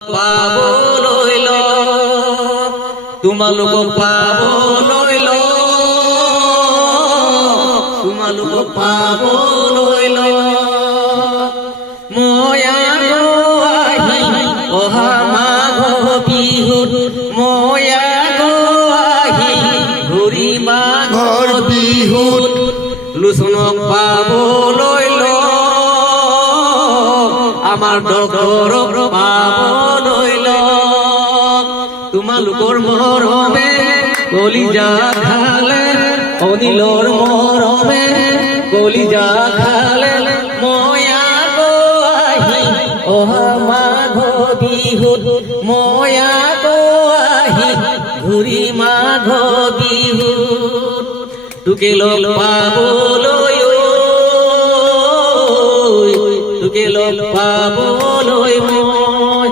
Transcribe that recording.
পাবলৈ ল তোমালোকক পাবলৈ ল তোমালোকক পাবলৈ ল মই আহি অহা মাঘ বিহুত মই আহি ঘূৰি মাঘৰ বিহুত লোচনক পাবলৈ ল আমাৰ ডক্তৰক পাবলৈ ল তোমালোকৰ মৰমে কলিজা খালে অনিলৰ মৰমে কলিজা খালে মই আকৌ আহি অহা মাঘ বিহুত মই আকৌ আহি ঘূৰি মাঘ বিহুত তোকে লগ পাবলৈ তোকে লগ পাবলৈ মই